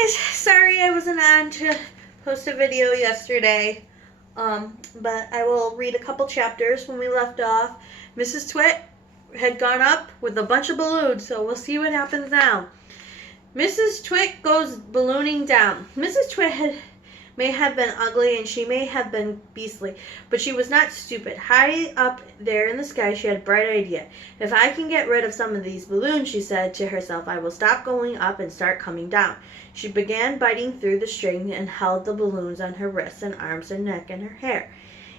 guys, sorry I wasn't on to post a video yesterday, but I will read a couple chapters when we left off. Mrs. Twit had gone up with a bunch of balloons, so we'll see what happens now. Mrs. Twit goes ballooning down. Mrs. Twit may have been ugly and she may have been beastly, but she was not stupid. High up there in the sky, she had a bright idea. If I can get rid of some of these balloons, she said to herself, I will stop going up and start coming down. She began biting through the string and held the balloons on her wrists and arms and neck and her hair.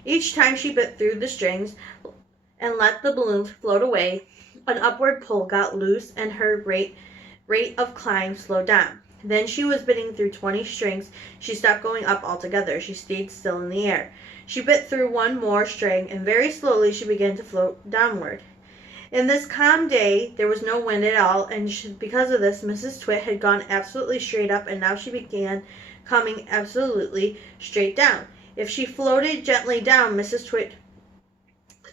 Each time she bit through the strings and let the balloons float away, an upward pull got loose and her rate of climb slowed down. Then she was biting through 20 strings. She stopped going up altogether. She stayed still in the air. She bit through one more string, and very slowly she began to float downward. In this calm day, there was no wind at all, and because of this, Mrs. Twit had gone absolutely straight up, and now she began coming absolutely straight down. If she floated gently down, Mrs. Twit's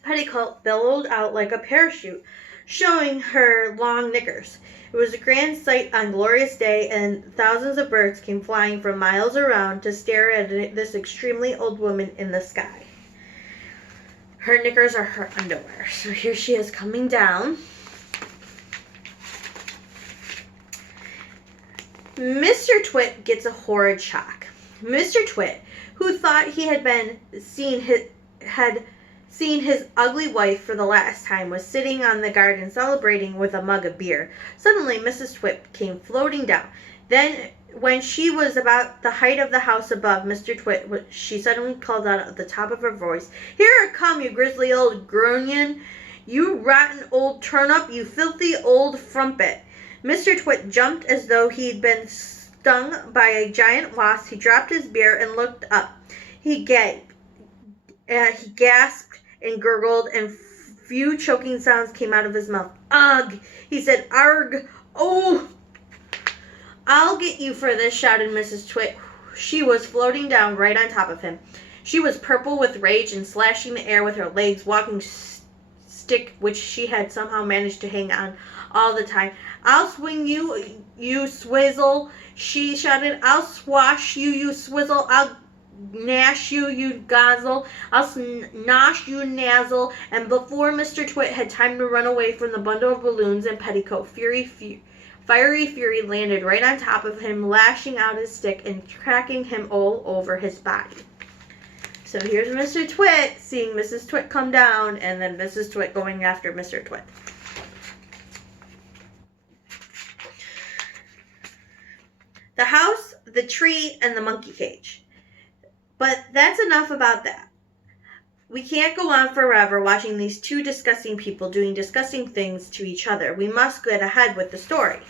petticoat billowed out like a parachute, showing her long knickers. It was a grand sight on glorious day, and thousands of birds came flying from miles around to stare at this extremely old woman in the sky. Her knickers are her underwear. So here she is coming down. Mr. Twit gets a horrid shock. Mr. Twit, who thought he had seen his ugly wife for the last time, was sitting on the garden celebrating with a mug of beer. Suddenly, Mrs. Twit came floating down. Then, when she was about the height of the house above Mr. Twit, she suddenly called out at the top of her voice, Here I come, you grizzly old grunion! You rotten old turnip! You filthy old frumpet! Mr. Twit jumped as though he'd been stung by a giant wasp. He dropped his beer and looked up. He gasped and gurgled, and few choking sounds came out of his mouth. Ugh! He said, Arg! Oh! I'll get you for this, shouted Mrs. Twit. She was floating down right on top of him. She was purple with rage and slashing the air with her legs, walking stick which she had somehow managed to hang on all the time. I'll swing you, you swizzle, she shouted. I'll swash you, you swizzle. I'll gnash you, you gozzle. I'll nosh you, nazzle. And before Mr. Twit had time to run away from the bundle of balloons and petticoat, Fiery Fury landed right on top of him, lashing out his stick and cracking him all over his body. So here's Mr. Twit seeing Mrs. Twit come down, and then Mrs. Twit going after Mr. Twit. The house, the tree, and the monkey cage. But that's enough about that. We can't go on forever watching these two disgusting people doing disgusting things to each other. We must get ahead with the story.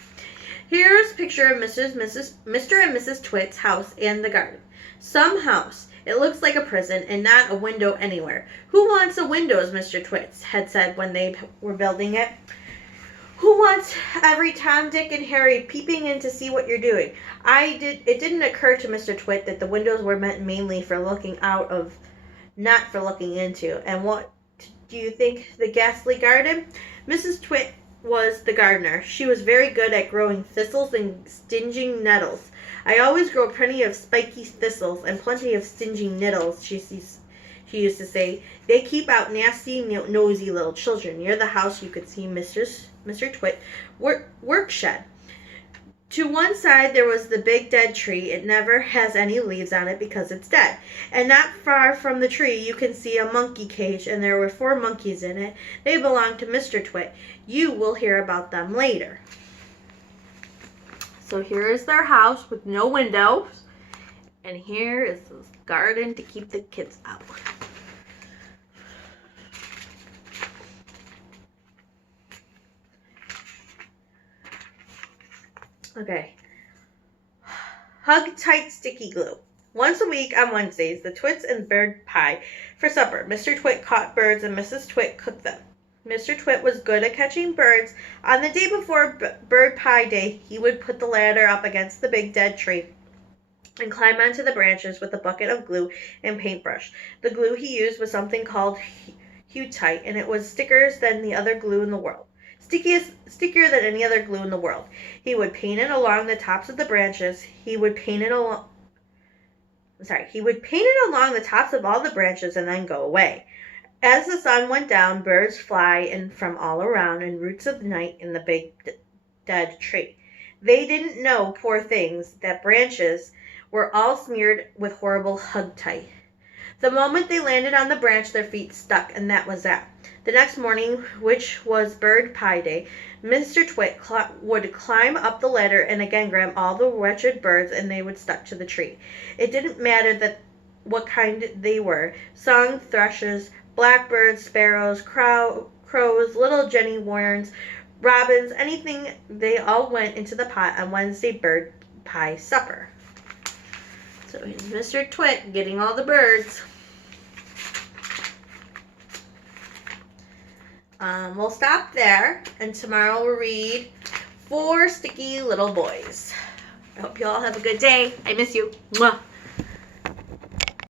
Here's a picture of Mr. and Mrs. Twit's house and the garden. Some house. It looks like a prison and not a window anywhere. Who wants a window, as Mr. Twit had said when they were building it? Who wants every Tom, Dick, and Harry peeping in to see what you're doing? It didn't occur to Mr. Twit that the windows were meant mainly for looking out of, not for looking into. And what do you think? The ghastly garden? Mrs. Twit was the gardener. She was very good at growing thistles and stinging nettles. I always grow plenty of spiky thistles and plenty of stinging nettles, she used to say. They keep out nasty, nosy little children. Near the house you could see Mr. Twit work shed. To one side there was the big dead tree. It never has any leaves on it because it's dead. And not far from the tree you can see a monkey cage, and there were 4 monkeys in it. They belonged to Mr. Twit. You will hear about them later. So here is their house with no windows, and here is the garden to keep the kids out. Okay. Hug tight sticky glue. Once a week on Wednesdays, the Twits and bird pie for supper. Mr. Twit caught birds and Mrs. Twit cooked them. Mr. Twit was good at catching birds. On the day before bird pie day, he would put the ladder up against the big dead tree and climb onto the branches with a bucket of glue and paintbrush. The glue he used was something called Hugh-Tite, and it was thicker than the other glue in the world. stickier than any other glue in the world. He would paint it along the tops of the branches. He would paint it along the tops of all the branches and then go away. As the sun went down, birds fly in from all around and roots of the night in the big dead tree. They didn't know, poor things, that branches were all smeared with horrible hugtite. The moment they landed on the branch, their feet stuck, and that was that. The next morning, which was bird pie day, Mr. Twit would climb up the ladder and again grab all the wretched birds, and they would stuck to the tree. It didn't matter what kind they were: song thrushes, blackbirds, sparrows, crows, little Jenny Warrens, robins, anything. They all went into the pot on Wednesday bird pie supper. So here's Mr. Twit getting all the birds. We'll stop there, and tomorrow we'll read 4 Sticky Little Boys. I hope you all have a good day. I miss you. Mwah.